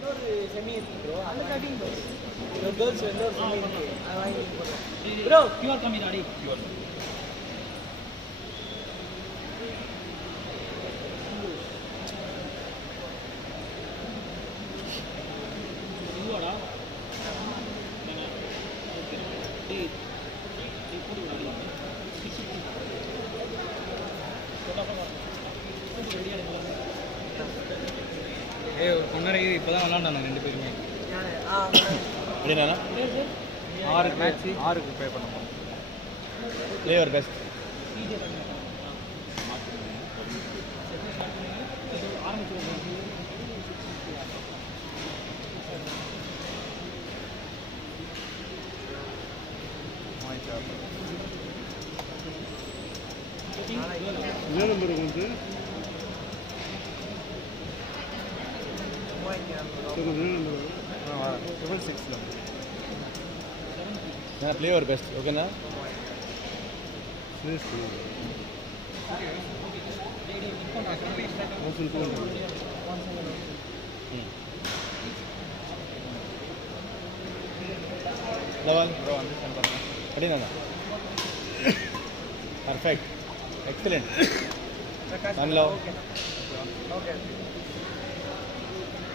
semi bro. All cutting bro. The girls vendor semi. Bro, QR kami ready. QR. முன்னாடி இப்போ தான் விளாண்டாங்க 2 பேருமே. அப்படின்னா 6க்கு பே பண்ணணும். பிளேயர் பெஸ்ட் இதே நம்பர் வந்து ప్లేయర్ బెస్ట్ ఓకేనా అడినా పర్ఫెక్ట్ ఎక్సలెంట్ మనలో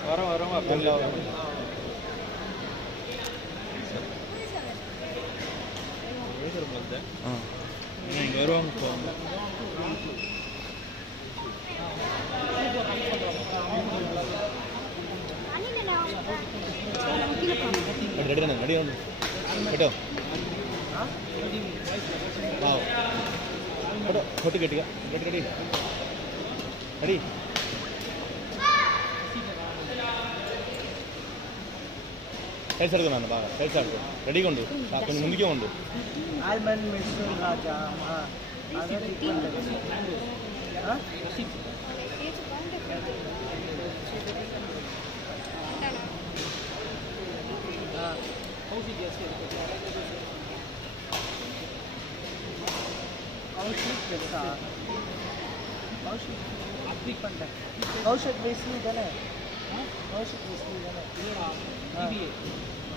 వరం మనలో இங்கே வருவாங்க போவாங்க రెడీ రెడీ పెట్టో పెట్టో కొట్టు గట్టిగా రెడీ రెడీ రెడీ సైడ్ ఆడుకున్నాను బాగా సైడ్ ఆడుకో రెడీగా ఉండు కొంచెం ముందుకే ఉండు कौशिक बेसली इधर है कौशिक बेसली इधर है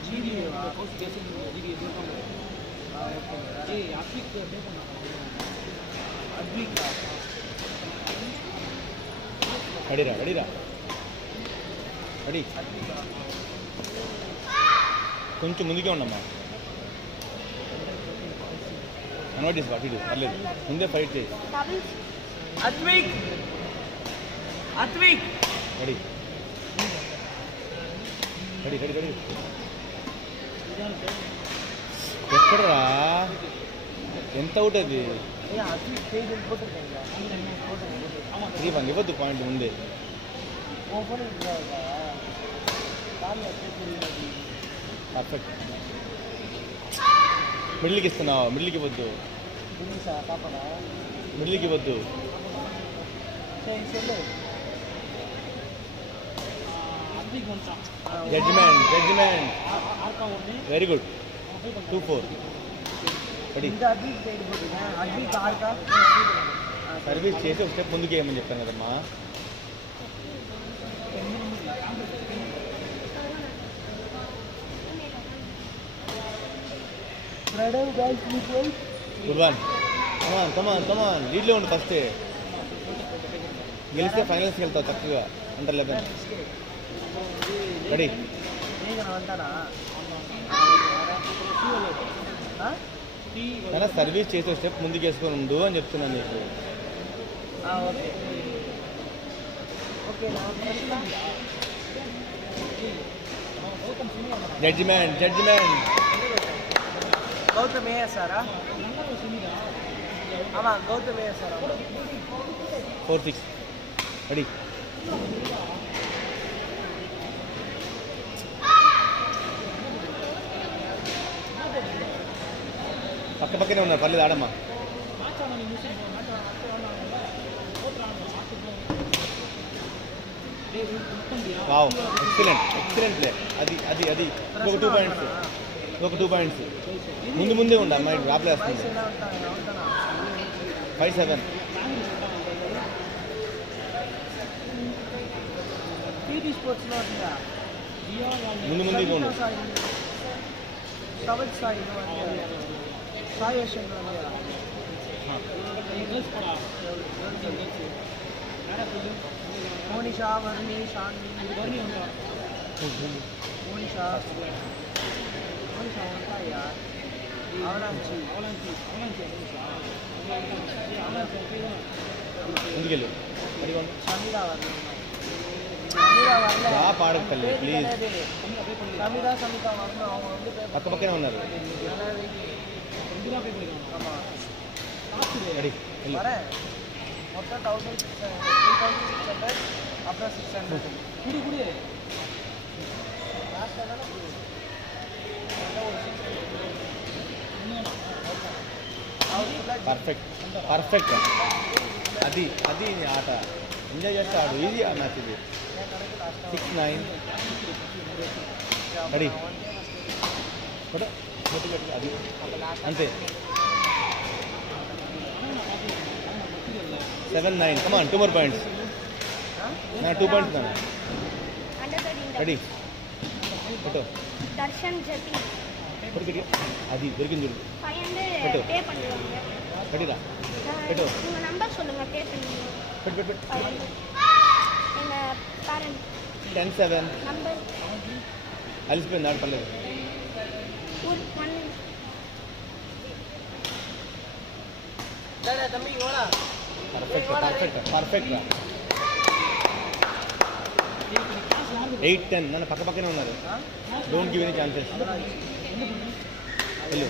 जीबीए कौशिक बेसली जीबीए देखो हां ओके ये आशिक देखो ना अद्विक రెడీ రా రెడీ కొంచెం ముందుకే ఉండమ్మా అన్వైట్ చేసి అటు ఇటు పర్లేదు ముందే ఫైట్ చేయి అద్విక్ Advik ready ready ready ready ఎక్కడరా ఎంత అవుట్ అది ఇవ్వద్దు పాయింట్ ముందే పర్ఫెక్ట్ మిడిల్కి ఇస్తున్నావు మిడిల్కి ఇవ్వద్దు మిడిల్కి ఇవ్వద్దు judgement very good 2-4 ready service చేసి ఒక స్టెప్ ముందుకు వేయమని చెప్పాను కదమ్మా గుడ్ వన్ కమాన్ లీడ్లో ఉండు ఫస్ట్ గెలిస్తే ఫైనల్స్కి వెళ్తావు చక్కగా అంటారు 11 రెడీ అయినా సర్వీస్ చేసే స్టెప్ ముందుకు వేసుకొని ఉండు అని చెప్తున్నాను నీకు జడ్జిమెంట్ గౌతమ్ సారా అమ్మా గౌతమ్ సారా 4-6 రెడీ పక్కనే ఉన్నారు పర్లేదు ఆడమ్మా వావ్ ఎక్సలెంట్ ప్లే అది ఒక 2 పాయింట్స్ ఒక 2 పాయింట్స్ ముందే ఉండి అమ్మాయి డ్రాప్లో వేస్తుంది 5-7 పీటీ స్పోర్ట్స్లో ఉందా ముందు ముందుగా ఉండు Covered side, Sai Ocean, Monisha, Varni, Shanti, Monisha, होता है यार ముందుకెళ్ళు Shamira పాడకు తల్లి ప్లీజ్ Shamira Samita Varma పక్క పక్కనే ఉన్నారు రెడీ మొత్తం 1600 అప్పుడు 600 కుడి కుడి లాస్ట్ కదా పర్ఫెక్ట్ పర్ఫెక్ట్ అది అది నీ ఆట ఎంజాయ్ చేస్తాడు ఈజీ మ్యాచ్ ఇది 6-9 రెడీ అది అంతే 7-9 కమాన్ 2 more points నా 2 points నా రెడీ ఫోటో దర్శన్ జతి అది దొరికింది చూడు 500 பே பண்ணுவாங்க రెడీరా పెట్టు உங்க நம்பர் சொல்லுங்க பே பண்ணுங்க పెట్టు எங்க பேரண்ட் 10-7 நம்பர் అలిసిపోయింది ఆడపర్లేదు ஒரு 1 డాడా తమ్మి ఓడా పర్ఫెక్ట్ పర్ఫెక్ట్ పర్ఫెక్ట్ రా 8-10 నన్ను పక్క పక్కనే ఉన్నారు డోంట్ గివ్ ఎనీ ఛాన్సెస్ వెళ్ళు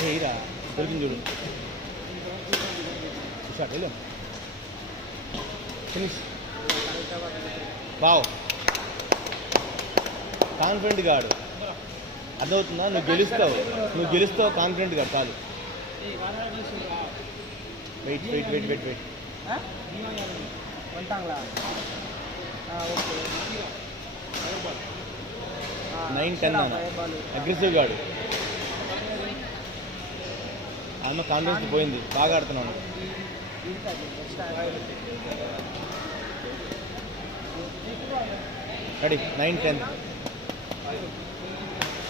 వెయ్యిరా దొరికింది చూడు షాట్ వెళ్ళు ఫినిష్ వావ్ కాన్ఫిడెంట్గా ఆడు అర్థమవుతుందా నువ్వు గెలుస్తావు కాన్ఫిడెంట్గా కాదు wait wait wait wait wait வந்துட்டாங்களா ఓకే 9-10 అన్న అగ్రెసివ్గా ఆడు ఆమె కాన్ఫిడెన్స్ పోయింది బాగా ఆడుతున్నాను రెడీ 9-10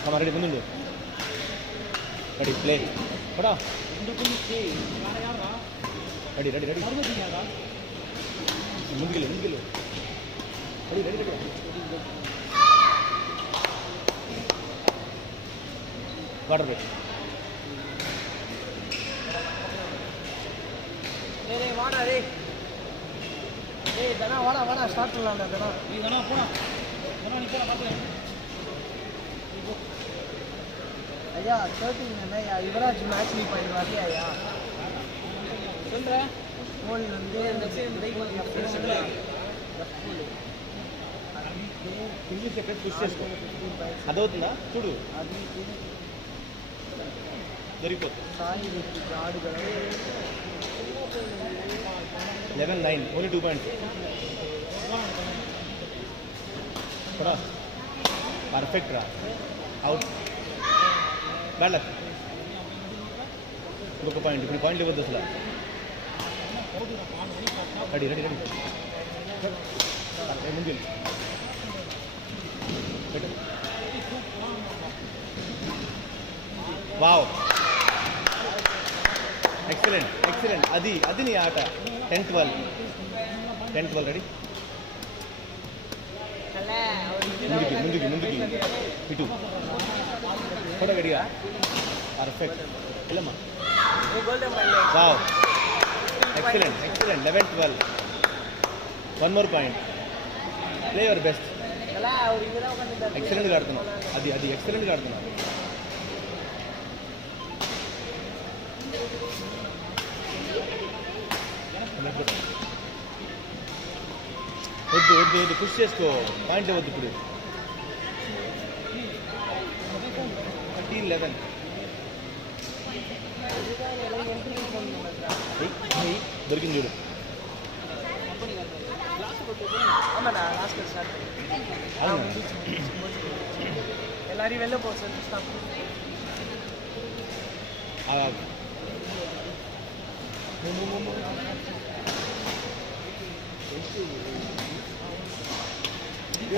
కమా రెడీ ముందు రెడీ ప్లే కూడా రెడీ రెడీ రెడీ ముందుకెళ్ళు రెడీ రెడీ రెడీ వాటర్ పెట్టి வாடா டேய் டேய் தனா வாடா ஸ்டார்ட் பண்ணலாம்டா தனா நீ தனா போடா நீ போடா பாத்து ஐயா 13 என்ன யா யுவராஜ் மேட்ச் நீ பண்ணிடுவாரு ஐயா சொல்ற கோல் வந்து இந்த பிரேக் வந்து ఇంగ్లీష్ చెప్పేసి పుష్ చేసుకో అదవుతుందా చూడు అది దొరికిపోతుంది సాయి ఆడుగల 11-9 ఓన్లీ 2 points కదా పర్ఫెక్ట్ రా అవుట్ బ్యాడ్ లక్ ఇంకొక పాయింట్ ఇప్పుడు పాయింట్ ఇవ్వద్దు అసలు రెడీ రెడీ రెడీ ముందు పెట్టు వావ్ ఎక్సలెంట్ ఎక్సలెంట్ అది నీ ఆట 10-12 రెడీ ముందుకి ఇటు ఫోటో గడిగా పర్ఫెక్ట్ వెళ్ళమ్మా wow excellent 11-12 1 more point play your best ఎక్సలెంట్గా ఆడుతున్నావు అది ఎక్సలెంట్గా ఆడుతున్నావు వద్దు పుష్ చేసుకో పాయింట్ వద్దు ఇప్పుడు 13-11 దొరికింది చూడు ஆமாண்ணா லாஸ்ட் ஸ்டார்ட் எல்லாரையும் வெளில போக சொல்லி ஸ்டாப்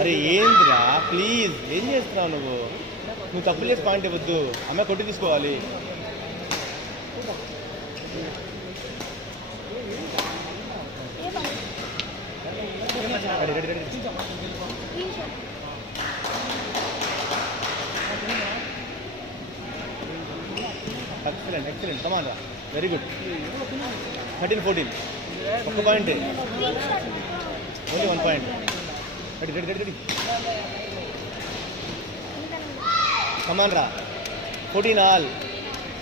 అరే ఏంద్రా ప్లీజ్ ఏం చేస్తున్నావు నువ్వు నువ్వు తప్పు చేసి పాయింట్ ఇవ్వద్దు అమ్మాయి కొట్టి తీసుకోవాలి ready ready ready green shirt excellent excellent come on రా వెరీ గుడ్ 13-14 ఒక్క point green shirt only 1 point ready ready ready ready come on రా 14 ఆల్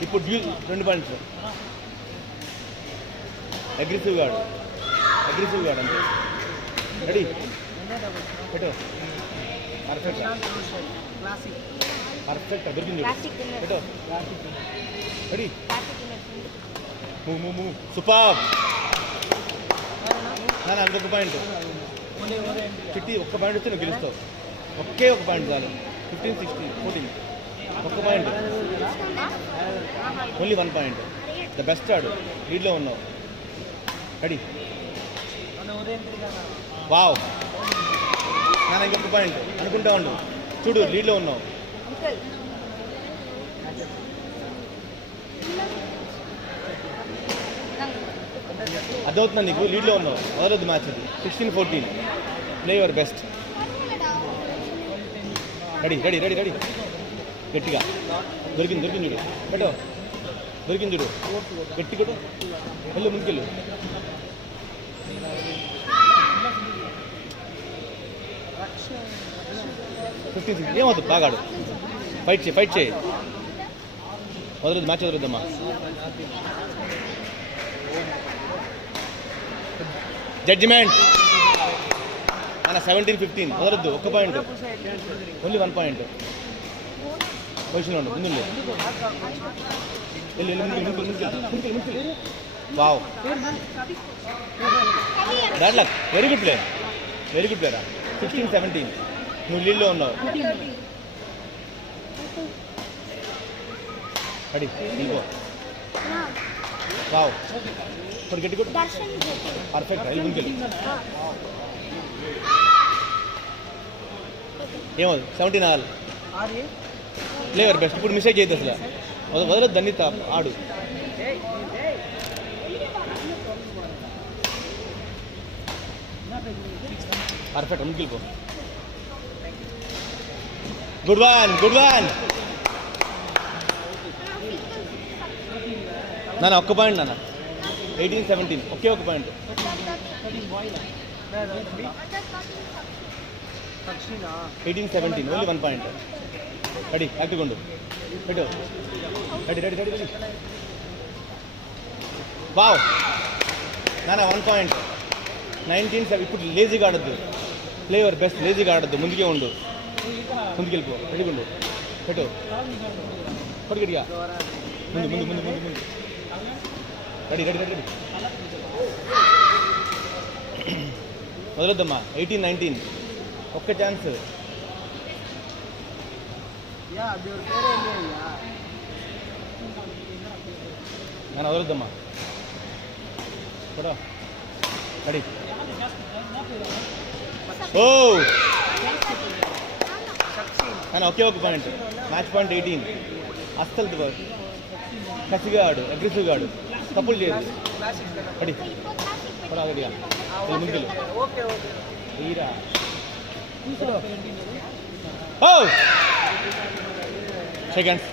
ఇప్పుడు డ్యూ 2 పాయింట్స్ అగ్రెసివ్ గాడు అంతే రెడీ పెట్టు పర్ఫెక్ట్ క్లాసిక్ పర్ఫెక్ట్ దొరికింది ప్లాస్టిక్ పెట్టు రెడీ ప్లాస్టిక్ మూవ్ సూపర్ నాన్న ఇంకొక పాయింట్ చిట్టి ఒక్క పాయింట్ వస్తే నువ్వు గెలుస్తావు ఒకే ఒక పాయింట్ చాలు 15-16-14 ఒక్క point only 1 point the best ఆడు లీడ్లో ఉన్నావు రెడీ వావ్ నాన్న ఇంకొక పాయింట్ అనుకుంటా ఉండు చూడు లీడ్లో ఉన్నావు అంకుల్ అదవుతున్నా నీకు లీడ్లో ఉన్నావు వదలొద్దు మ్యాచ్ అది 16-14 play your best ready ready ready ready గట్టిగా దొరికింది చూడు పెట్టో దొరికింది చూడు గట్టి కొట్టు వెళ్ళు ముందుకెళ్ళు ఏమవుతుంది బాగాడు ఫైట్ చేయి వదలదు మ్యాచ్ వదలొద్దమ్మా జడ్జిమెంట్ అన్న 17-15 వదలొద్దు ఒక్క పాయింట్ ఓన్లీ 1 పాయింట్ పొజిషన్లో ఉండు ముందు వెళ్ళు wow bad luck very good ప్లేరా 16-17 నువ్వు లీడ్లో ఉన్నావు రెడీ వెళ్ళిపో వావ్ ఇప్పుడు గట్టి కొట్టు దర్శన్ పర్ఫెక్ట్ వెళ్ళి ముందుకెళ్ళి ఏమవుతుంది 17 ఆల్ ప్లేయర్ బెస్ట్ ఇప్పుడు మిస్టేక్ చేయద్దు అసలు వదలొద్దు దాన్ని ఆడు పర్ఫెక్ట్ ముందుకెళ్ళిపో గుడ్ వన్ నాన్న ఒక్క పాయింట్ నాన్న 18-17 ఒకే ఒక పాయింట్ 18-17 ఓన్లీ 1 పాయింట్ రెడీ యాక్టివ్ ఉండు పెట్టు రెడీ వావ్ నాన్న 1 పాయింట్ 19-7 ఇప్పుడు లేజీగా ఆడద్దు ప్లే యువర్ బెస్ట్ లేజీగా ఆడద్దు ముందుకే ఉండు ముందుకెళ్ళిపో రెడీ ఉండు పెట్టు గట్టిగా ముందు రెడీ వదలొద్దమ్మా 18-19 ఒక్క ఛాన్స్ నేను వదలొద్దమ్మా రెడీ ఓ కానీ ఒకే ఒక పాయింట్ మ్యాచ్ పాయింట్ 18 అస్సలు కసిగా ఆడు అగ్రెసివ్గా ఆడు తప్పులు చేయదు రెడీ గట్టిగా ముందుకెళ్ళు తీరా ఓ సెకండ్స్